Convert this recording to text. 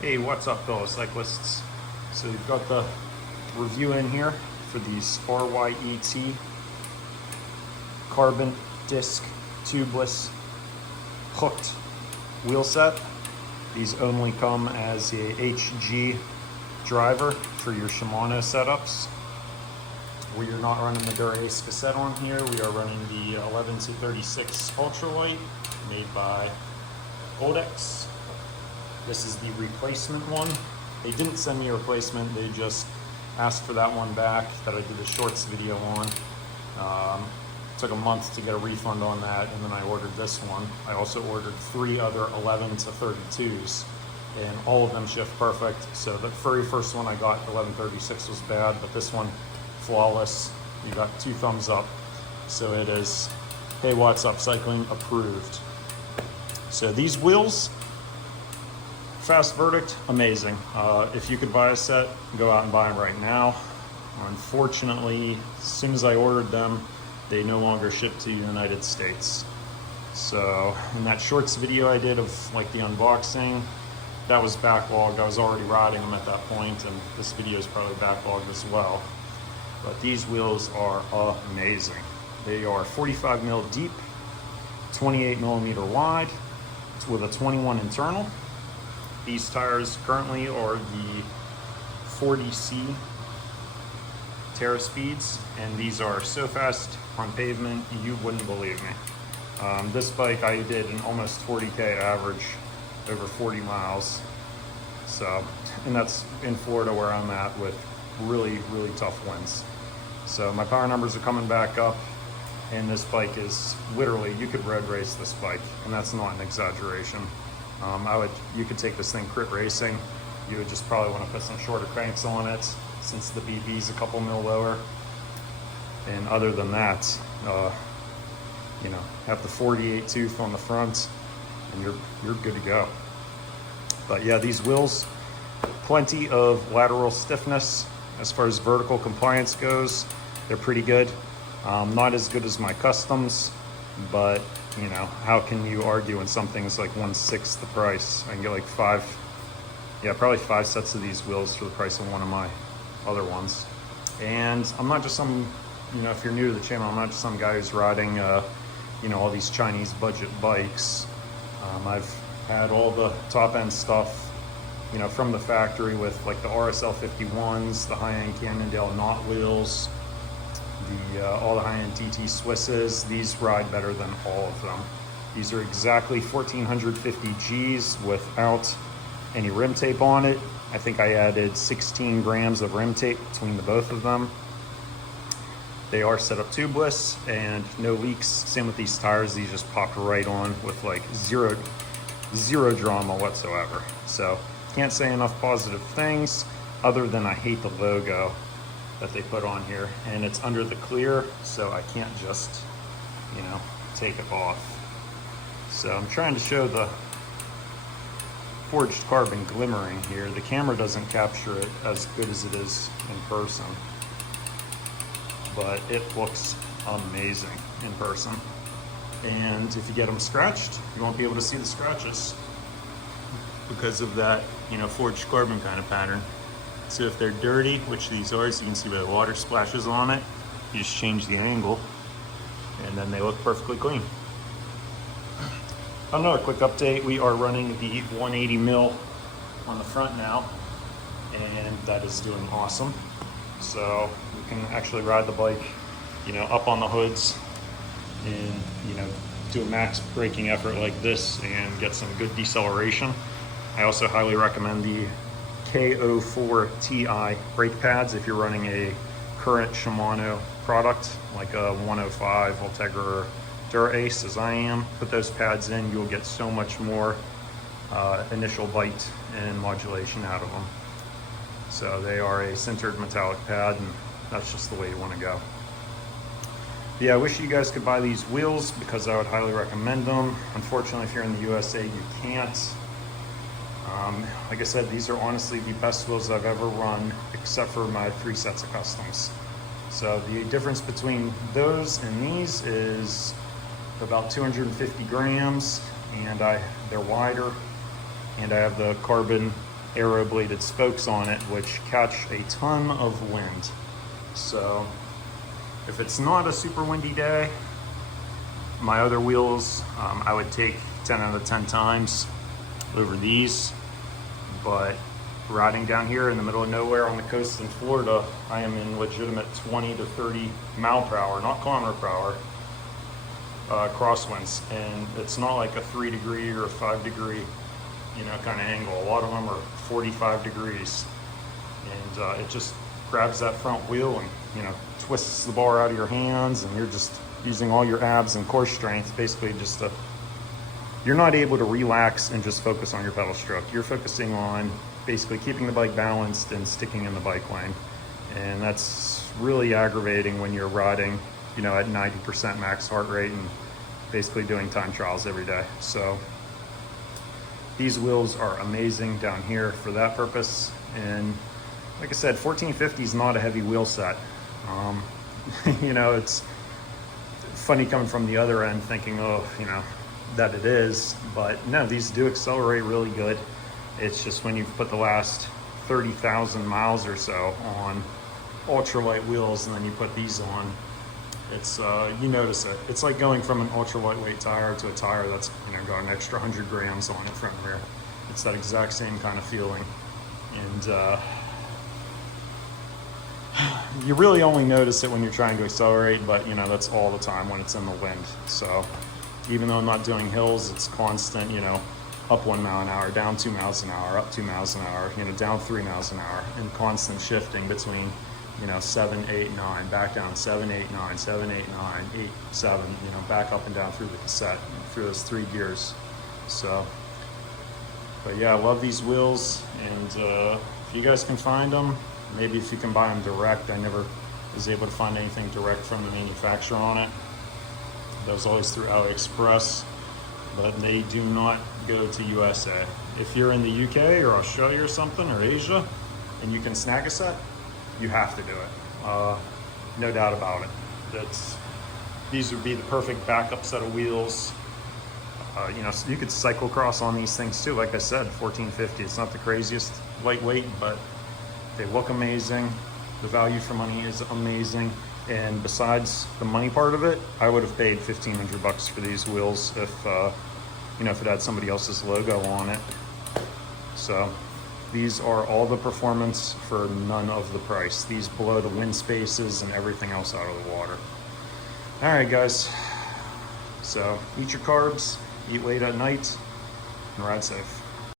Hey, what's up, fellow cyclists? So we've got the review in here for these Ryet carbon disc tubeless hooked wheel set. These only come as a HG driver for your Shimano setups. We are not running the Dura-Ace cassette on here. We are running the 11 to 36 ultralight made by Goldex. This is the replacement one. They didn't send me a replacement. They just asked for that one back that I did a shorts video on. Took a month to get a refund on that, and then I ordered this one. I also ordered 3 other 11 to 32s, and all of them shift perfect. So the very first one I got, 1136, was bad, but this one, flawless. You got 2 thumbs up. So it is, hey, what's up, cycling approved. So these wheels, fast verdict, amazing. If you could buy a set, go out and buy them right now. Unfortunately, as soon as I ordered them, they no longer ship to the United States. So in that shorts video I did of like the unboxing, that was backlogged. I was already riding them at that point, and this video is probably backlogged as well. But these wheels are amazing. They are 45 mil deep, 28 millimeter wide, with a 21 internal. These tires currently are the 40C Terra Speeds, and these are so fast on pavement you wouldn't believe me. This bike I did an almost 40K average over 40 miles. So, and that's in Florida where I'm at with really, really tough winds. So my power numbers are coming back up, and this bike is literally, you could road race this bike, and that's not an exaggeration. You could take this thing crit racing. You would just probably want to put some shorter cranks on it, since the BB's a couple mil lower. And other than that, you know, have the 48 tooth on the front, and you're good to go. But yeah, these wheels, plenty of lateral stiffness. As far as vertical compliance goes, they're pretty good. Not as good as my customs, but you know, how can you argue when something's like 1/6 the price? I can get like probably 5 sets of these wheels for the price of one of my other ones. And I'm not just some, you know, if you're new to the channel, I'm not just some guy who's riding, you know, all these Chinese budget bikes. I've had all the top end stuff, you know, from the factory with like the RSL 51s, the high-end Cannondale knot wheels, all the high-end TT Swisses. These ride better than all of them. These are exactly 1450 Gs without any rim tape on it. I think I added 16 grams of rim tape between the both of them. They are set up tubeless and no leaks. Same with these tires. These just popped right on with like zero drama whatsoever. So can't say enough positive things other than I hate the logo that they put on here, and it's under the clear, so I can't just, you know, take it off. So I'm trying to show the forged carbon glimmering here. The camera doesn't capture it as good as it is in person, but it looks amazing in person. And if you get them scratched, you won't be able to see the scratches because of that, you know, forged carbon kind of pattern. So if they're dirty, which these are, as you can see by the water splashes on it, you just change the angle and then they look perfectly clean. Another quick update, we are running the 180 mil on the front now, and that is doing awesome. So we can actually ride the bike, you know, up on the hoods and, you know, do a max braking effort like this and get some good deceleration. I also highly recommend the KO4 Ti brake pads if you're running a current Shimano product like a 105 Ultegra or Dura-Ace, as I am. Put those pads in, you'll get so much more initial bite and modulation out of them. So they are a sintered metallic pad, and that's just the way you want to go. Yeah, I wish you guys could buy these wheels because I would highly recommend them. Unfortunately, if you're in the USA, you can't. Like I said, these are honestly the best wheels I've ever run, except for my 3 sets of customs. So the difference between those and these is about 250 grams, and they're wider, and I have the carbon arrow bladed spokes on it, which catch a ton of wind. So if it's not a super windy day, my other wheels, I would take 10 out of 10 times over these. But riding down here in the middle of nowhere on the coast in Florida, I am in legitimate 20 to 30 mile per hour, not kilometer per hour, crosswinds. And it's not like a 3 degree or a 5 degree, you know, kind of angle. A lot of them are 45 degrees. And it just grabs that front wheel and, you know, twists the bar out of your hands, and you're just using all your abs and core strength, basically just to, you're not able to relax and just focus on your pedal stroke. You're focusing on basically keeping the bike balanced and sticking in the bike lane. And that's really aggravating when you're riding, you know, at 90% max heart rate and basically doing time trials every day. So these wheels are amazing down here for that purpose. And like I said, 1450 is not a heavy wheel set. You know, it's funny coming from the other end thinking, oh, you know, that it is, but no, these do accelerate really good. It's just when you put the last 30,000 miles or so on ultralight wheels and then you put these on, it's you notice it. It's like going from an ultra lightweight tire to a tire that's, you know, got an extra 100 grams on it front and rear. It's that exact same kind of feeling. And you really only notice it when you're trying to accelerate, but you know, that's all the time when it's in the wind. So even though I'm not doing hills, it's constant, you know, up 1 mile an hour, down 2 miles an hour, up 2 miles an hour, you know, down 3 miles an hour, and constant shifting between, you know, 7, 8, 9, back down 7, 8, 9, 7, 8, 9, 8, 7, you know, back up and down through the cassette, through those 3 gears. So, but yeah, I love these wheels, and if you guys can find them, maybe if you can buy them direct. I never was able to find anything direct from the manufacturer on it. That was always through AliExpress, but they do not go to USA. If you're in the UK or Australia or something, or Asia, and you can snag a set, you have to do it. No doubt about it. These would be the perfect backup set of wheels. You know, so you could cyclocross on these things too. Like I said, 1450, it's not the craziest lightweight, but they look amazing. The value for money is amazing. And besides the money part of it, I would have paid $1,500 for these wheels if, you know, if it had somebody else's logo on it. So these are all the performance for none of the price. These blow the wind spaces and everything else out of the water. All right, guys. So eat your carbs, eat late at night, and ride safe.